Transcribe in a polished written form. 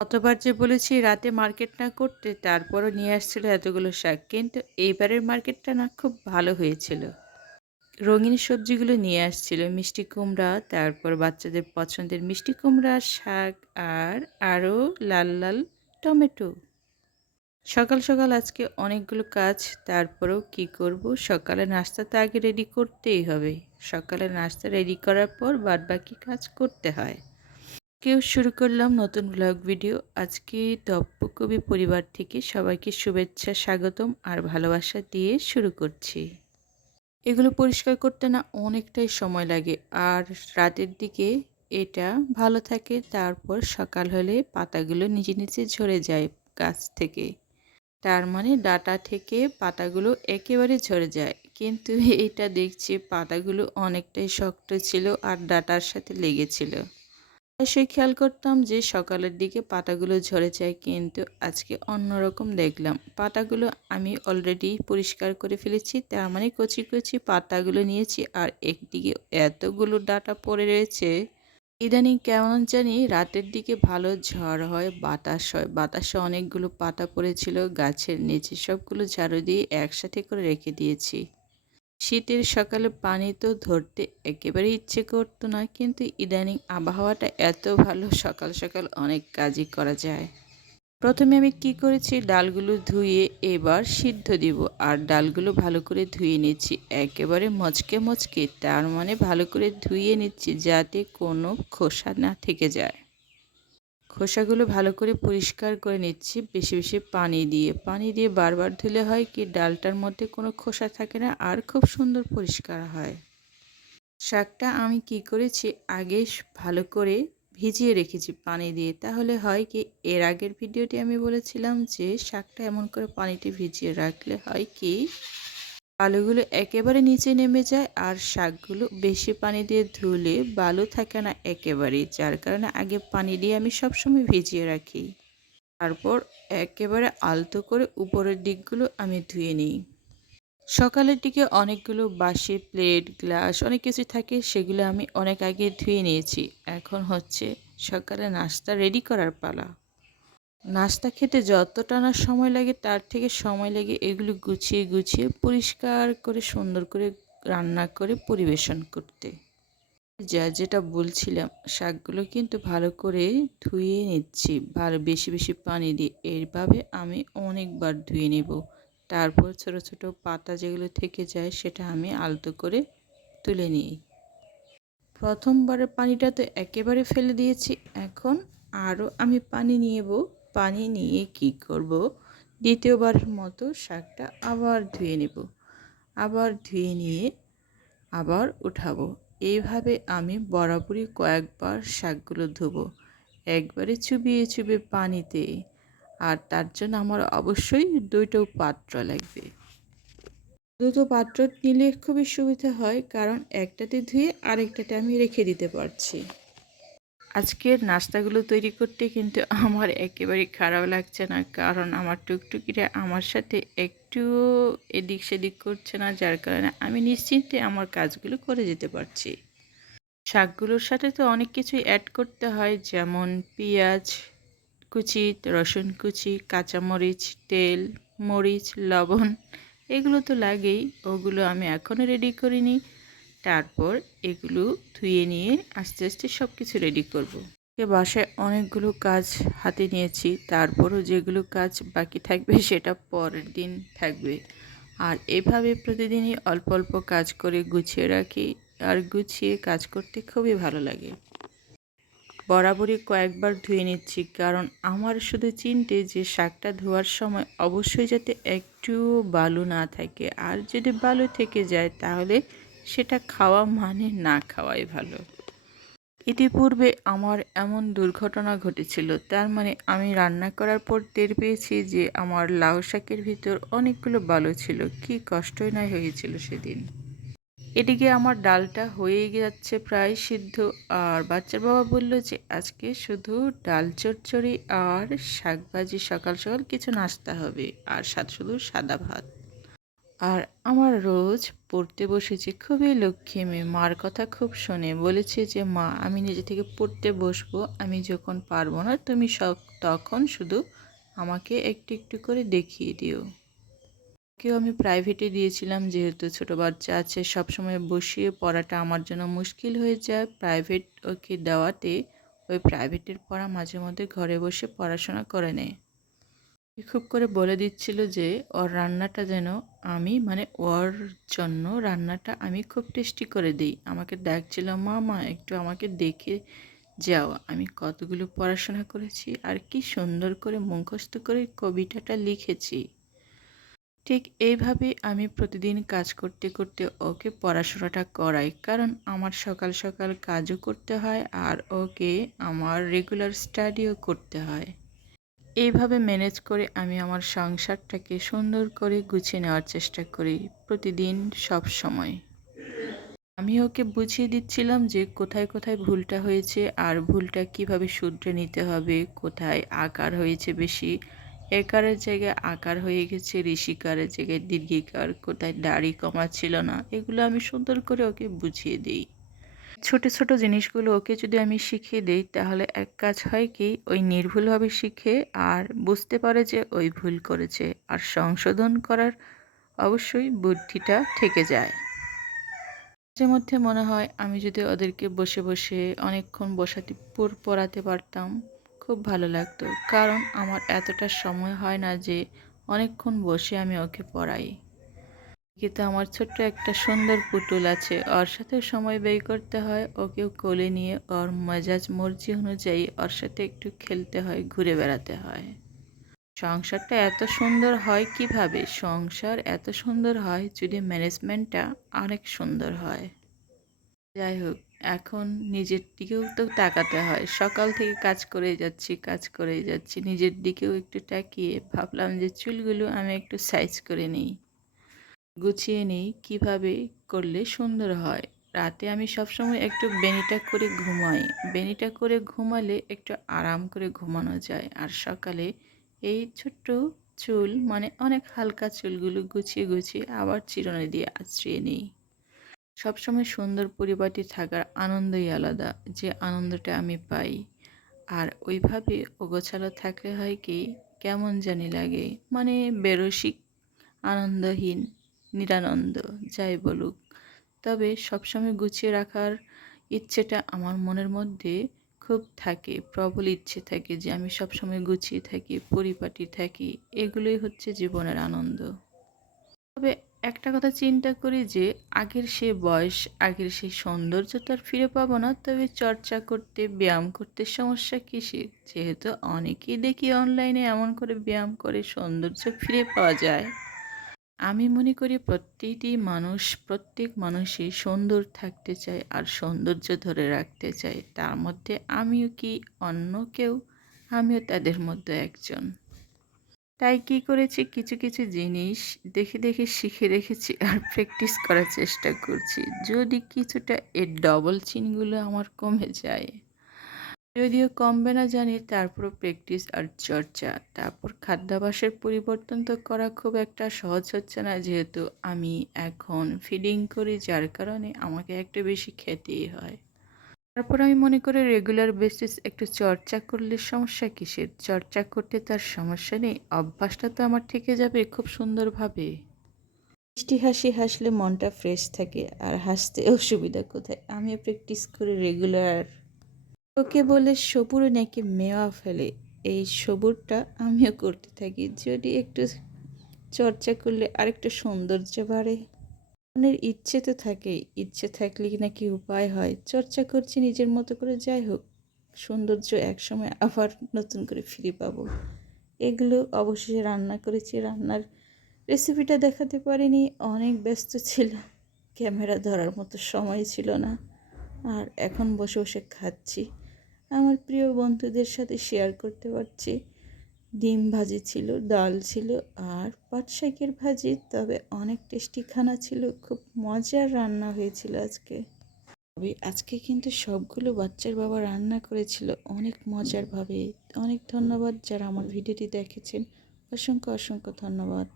গতবার যে বলেছি রাতে মার্কেট না করতে, তারপরও নিয়ে আসছিল এতগুলো শাক। কিন্তু এইবারের মার্কেটটা না খুব ভালো হয়েছিল। রঙিন সবজিগুলো নিয়ে আসছিল। মিষ্টি কুমড়া, তারপর বাচ্চাদের পছন্দের মিষ্টি কুমড়া, শাক আর আরও লাল, লাল টমেটো। সকাল, সকাল আজকে অনেকগুলো কাজ, তারপরেও কি করব? সকালে নাস্তা তো আগে রেডি করতেই হবে। সকালে নাস্তা রেডি করার পর বাদবাকি কাজ করতে হয়। শুরু করলাম নতুন ব্লগ ভিডিও। আজকে তপ্যকবি পরিবার থেকে সবাইকে শুভেচ্ছা, স্বাগতম আর ভালোবাসা দিয়ে শুরু করছি। এগুলো পরিষ্কার করতে না অনেকটাই সময় লাগে, আর রাতের দিকে এটা ভালো থাকে। তারপর সকাল হলে পাতাগুলো নিজে নিজে ঝরে যায় গাছ থেকে। তার মানে ডাটা থেকে পাতাগুলো একেবারে ঝরে যায়। কিন্তু এটা দেখছি পাতাগুলো অনেকটাই শক্ত ছিল আর ডাটার সাথে লেগেছিল। সে খেয়াল করতাম যে সকালের দিকে পাতাগুলো ঝরে যায়, কিন্তু আজকে অন্যরকম দেখলাম। পাতাগুলো আমি অলরেডি পরিষ্কার করে ফেলেছি, তার মানে কচি কচি পাতাগুলো নিয়েছি। আর একদিকে এতগুলো ডাঁটা পড়ে রয়েছে। ইদানিং কেমন জানি রাতের দিকে ভালো ঝড় হয়, বাতাস হয়। বাতাসে অনেকগুলো পাতা পড়েছিল গাছের নিচে, সবগুলো ঝাড়ু দিয়ে একসাথে করে রেখে দিয়েছি। শীতের সকালে পানি তো ধরতে একেবারে ইচ্ছে করতো না, কিন্তু ইদানিং আবহাওয়াটা এত ভালো, সকাল সকাল অনেক কাজই করা যায়। প্রথমে আমি কি করেছি, ডালগুলো ধুয়ে এবার সিদ্ধ দিব। আর ডালগুলো ভালো করে ধুয়ে নিচ্ছি, একেবারে মচকে মচকে, তার মানে ভালো করে ধুয়ে নিচ্ছি যাতে কোনো খোসা না থেকে যায়। খোসাগুলো ভালো করে পরিষ্কার করে নিচ্ছি বেশি বেশি পানি দিয়ে বারবার ধুলে হয় কি, ডালটার মধ্যে কোনো খোসা থাকে না আর খুব সুন্দর পরিষ্কার হয়। শাকটা আমি কি করেছি, আগে ভালো করে ভিজিয়ে রেখেছি পানি দিয়ে। তাহলে হয় কি, এর আগের ভিডিওটি আমি বলেছিলাম যে শাকটা এমন করে পানিতে ভিজিয়ে রাখলে হয় কি, বালুগুলো একেবারে নিচে নেমে যায়। আর শাকগুলো বেশি পানি দিয়ে ধুলে বালু থাকে না একেবারেই, যার কারণে আগে পানি দিয়ে আমি সবসময় ভিজিয়ে রাখি। তারপর একেবারে আলতো করে উপরের দিকগুলো আমি ধুয়ে নিই। সকালের দিকে অনেকগুলো বাসি প্লেট, গ্লাস অনেক কিছু থাকে, সেগুলো আমি অনেক আগে ধুয়ে নিয়েছি। এখন হচ্ছে সকালে নাস্তা রেডি করার পালা। নাস্তা খেতে যতটা না সময় লাগে, তার থেকে সময় লাগে এগুলো গুছিয়ে গুছিয়ে পরিষ্কার করে সুন্দর করে রান্না করে পরিবেশন করতে। যেটা বলছিলাম, শাকগুলো কিন্তু ভালো করে ধুয়ে নিচ্ছি, ভালো বেশি বেশি পানি দিয়ে। এইভাবে আমি অনেকবার ধুয়ে নেব। তারপর ছোট ছোট পাতা যেগুলো থেকে যায় সেটা আমি আলতো করে তুলে নিই। প্রথমবারের পানিটা তো একেবারে ফেলে দিয়েছি, এখন আরও আমি পানি নিয়েব। পানি নিয়ে কি করব, দ্বিতীয়বারের মতো শাকটা আবার ধুয়ে নেব। আবার ধুয়ে নিয়ে আবার উঠাবো। এইভাবে আমি বরাবরই কয়েকবার শাকগুলো ধুবো, একবারে চুবিয়ে চুবিয়ে পানিতে। আর তার জন্য আমার অবশ্যই দুটো পাত্র লাগবে। দুটো পাত্র নিলে খুবই সুবিধা হয়, কারণ একটাতে ধুয়ে আরেকটাতে আমি রেখে দিতে পারছি। আজকের নাস্তাগুলো তৈরি করতে কিন্তু আমার একেবারেই খারাপ লাগছে না, কারণ আমার টুকটুকিরা আমার সাথে একটুও এদিক সেদিক করছে না, যার কারণে আমি নিশ্চিন্তে আমার কাজগুলো করে যেতে পারছি। শাকগুলোর সাথে তো অনেক কিছুই অ্যাড করতে হয়, যেমন পেঁয়াজ কুচি, রসুন কুচি, কাঁচামরিচ, তেল, মরিচ, লবণ, এগুলো তো লাগেই। ওগুলো আমি এখনও রেডি করিনি। তারপর এগুলো ধুয়ে নিয়ে আস্তে আস্তে সব কিছু রেডি করব। বাসায় অনেকগুলো কাজ হাতে নিয়েছি, তারপরও যেগুলো কাজ বাকি থাকবে সেটা পরের দিন থাকবে। আর এভাবে প্রতিদিনই অল্প অল্প কাজ করে গুছিয়ে রাখি, আর গুছিয়ে কাজ করতে খুবই ভালো লাগে। বরাবরই কয়েকবার ধুয়ে নিচ্ছি, কারণ আমার শুধু চিন্তে যে শাকটা ধোয়ার সময় অবশ্যই যাতে একটুও বালু না থাকে। আর যদি বালু থেকে যায় তাহলে সেটা খাওয়া মানে না খাওয়াই ভালো। ইতিপূর্বে আমার এমন দুর্ঘটনা ঘটেছিল, তার মানে আমি রান্না করার পর টের পেয়েছি যে আমার লাউ শাকের ভিতর অনেকগুলো বালু ছিল। কি কষ্টই না হয়েছিল সেদিন। এদিকে আমার ডালটা হয়ে যাচ্ছে প্রায় সিদ্ধ। আর বাচ্চার বাবা বলল যে আজকে শুধু ডাল চচ্চড়ি আর শাকভাজি, সকাল সকাল কিছু নাস্তা হবে, আর শুধু সাদা ভাত। আর আমার রোজ পড়তে বসেছে, খুবই লক্ষ্মী মেয়ে, মার কথা খুব শোনে। বলেছে যে মা, আমি নিজে থেকে পড়তে বসবো, আমি যখন পারবো না তুমি সব তখন শুধু আমাকে একটু একটু করে দেখিয়ে দিও। কেউ আমি প্রাইভেটে দিয়েছিলাম, যেহেতু ছোট বাচ্চা আছে সবসময় বসিয়ে পড়াটা আমার জন্য মুশকিল হয়ে যায়। প্রাইভেট ওকে দেওয়াতে ওই প্রাইভেটের পড়া মাঝে মধ্যে ঘরে বসে পড়াশোনা করে নেয়। খুব করে বলে দিচ্ছিল যে ওর রান্নাটা যেন আমি ওর জন্য রান্নাটা আমি খুব টেস্টি করে দিই। আমাকে ডাকছিল, মা একটু আমাকে দেখে যাও আমি কতগুলো পড়াশোনা করেছি আর কি সুন্দর করে মুখস্থ করে কবিতাটা লিখেছি। ঠিক এইভাবে আমি প্রতিদিন কাজ করতে করতে ওকে পড়াশোনাটা করাই, কারণ আমার সকাল সকাল কাজও করতে হয় আর ওকে আমার রেগুলার স্টাডিও করতে হয়। এইভাবে ম্যানেজ করে আমি আমার সংসারটাকে সুন্দর করে গুছিয়ে নেওয়ার চেষ্টা করি প্রতিদিন, সব সময়। আমি ওকে বুঝিয়ে দিচ্ছিলাম যে কোথায় কোথায় ভুলটা হয়েছে আর ভুলটা কিভাবে শুধরে নিতে হবে, কোথায় আকার হয়েছে বেশি, একারের জায়গায় আকার হয়ে গেছে, ঋষিকারের জায়গায় দীর্ঘিকার, কোথায় দাড়ি কমা ছিল না, এগুলো আমি সুন্দর করে ওকে বুঝিয়ে দিই। ছোট ছোট জিনিসগুলো ওকে যদি আমি শিখিয়ে দিই তাহলে এক কাজ হয় কি, ওই নির্ভুলভাবে শিখে আর বুঝতে পারে যে ওই ভুল করেছে, আর সংশোধন করার অবশ্যই বুদ্ধিটা থেকে যায়। মাঝে মধ্যে মনে হয় আমি যদি ওদেরকে বসে বসে অনেকক্ষণ পড়াতে পারতাম, খুব ভালো লাগতো, কারণ আমার এতটা সময় হয় না যে অনেকক্ষণ বসে আমি ওকে পড়াই। কিন্তু আমার ছোট্ট একটা সুন্দর পুতুল আছে, ওর সাথে সময় ব্যয় করতে হয়, ওকেও কোলে নিয়ে ওর মেজাজ মর্জি অনুযায়ী ওর সাথে একটু খেলতে হয়, ঘুরে বেড়াতে হয়। সংসারটা এত সুন্দর হয় কিভাবে? সংসার এত সুন্দর হয় যদি ম্যানেজমেন্টটা অনেক সুন্দর হয়। যাই হোক, এখন নিজের দিকেও তো তাকাতে হয়। সকাল থেকে কাজ করেই যাচ্ছি, নিজের দিকেও একটু তাকিয়ে ভাবলাম যে চুলগুলো আমি একটু সাইজ করে নিই, গুছিয়ে নিই, কীভাবে করলে সুন্দর হয়। রাতে আমি সবসময় একটু বেনিটা করে ঘুমাই। বেনিটা করে ঘুমালে একটু আরাম করে ঘুমানো যায়। আর সকালে এই ছোট্ট চুল অনেক হালকা চুলগুলো গুছিয়ে গুছিয়ে আবার চিরুনি দিয়ে আঁচড়িয়ে নিই। সবসময় সুন্দর পরিপাটি থাকার আনন্দই আলাদা, যে আনন্দটা আমি পাই। আর ওইভাবে অগোছালো থাকলে হয় কি, কেমন জানি লাগে, বেরসিক, আনন্দহীন, নিরানন্দ, যাই বলুক। তবে সবসময় গুছিয়ে রাখার ইচ্ছেটা আমার মনের মধ্যে খুব থাকে, প্রবল ইচ্ছে থাকে যে আমি সবসময় গুছিয়ে থাকি, পরিপাটি থাকি। এগুলোই হচ্ছে জীবনের আনন্দ। তবে একটা কথা চিন্তা করি যে আগের সে বয়স, আগের সেই সৌন্দর্য তো আর ফিরে পাবো না। তবে চর্চা করতে, ব্যায়াম করতে সমস্যা কিসের? যেহেতু অনেকেই দেখি অনলাইনে এমন করে ব্যায়াম করে সৌন্দর্য ফিরে পাওয়া যায়। আমি মনে করি প্রত্যেক মানুষই সুন্দর থাকতে চায় আর সৌন্দর্য ধরে রাখতে চায়। তার মধ্যে আমিও কি অন্য কেউ? আমিও তাদের মধ্যে একজন। তাই কী করেছি, কিছু কিছু জিনিস দেখে দেখে শিখে রেখেছি আর প্র্যাকটিস করার চেষ্টা করছি। যদি কিছুটা এর ডবল চিনগুলো আমার কমে যায়, যদিও কমবে না জানি, তারপরও প্র্যাকটিস আর চর্চা। তারপর খাদ্যাভ্যাসের পরিবর্তন তো করা খুব একটা সহজ হচ্ছে না, যেহেতু আমি এখন ফিডিং করি, যার কারণে আমাকে একটু বেশি খেতেই হয়। তারপর আমি মনে করি রেগুলার বেসিস একটু চর্চা করলে সমস্যা কিসের? চর্চা করতে তার সমস্যা নেই, অভ্যাসটা তো আমার থেকে যাবে খুব সুন্দরভাবে। মিষ্টি হাসি হাসলে মনটা ফ্রেশ থাকে, আর হাসতে অসুবিধা কোথায়? আমিও প্র্যাকটিস করি রেগুলার। ওকে বলে সবুরে নাকি মেওয়া ফেলে, এই সবুরটা আমিও করতে থাকি। যদি একটু চর্চা করলে আরেকটু সৌন্দর্য বাড়ে। মনের ইচ্ছে তো থাকেই, ইচ্ছে থাকলে কি নাকি উপায় হয়। চর্চা করছি নিজের মতো করে, যাই হোক, সৌন্দর্য একসময় আবার নতুন করে ফিরে পাবো। এগুলো অবশেষে রান্না করেছি, রান্নার রেসিপিটা দেখাতে পারিনি, অনেক ব্যস্ত ছিল, ক্যামেরা ধরার মতো সময় ছিল না। আর এখন বসে বসে খাচ্ছি, আমার প্রিয় বন্ধুদের সাথে শেয়ার করতে পারছি। ডিম ভাজি ছিল, ডাল ছিল, আর পাট শাকের ভাজি। তবে অনেক টেস্টি খানা ছিল, খুব মজার রান্না হয়েছিল আজকে। তবে আজকে কিন্তু সবগুলো বাচ্চার বাবা রান্না করেছিল অনেক মজারভাবে। অনেক ধন্যবাদ যারা আমার ভিডিওটি দেখেছেন, অসংখ্য অসংখ্য ধন্যবাদ।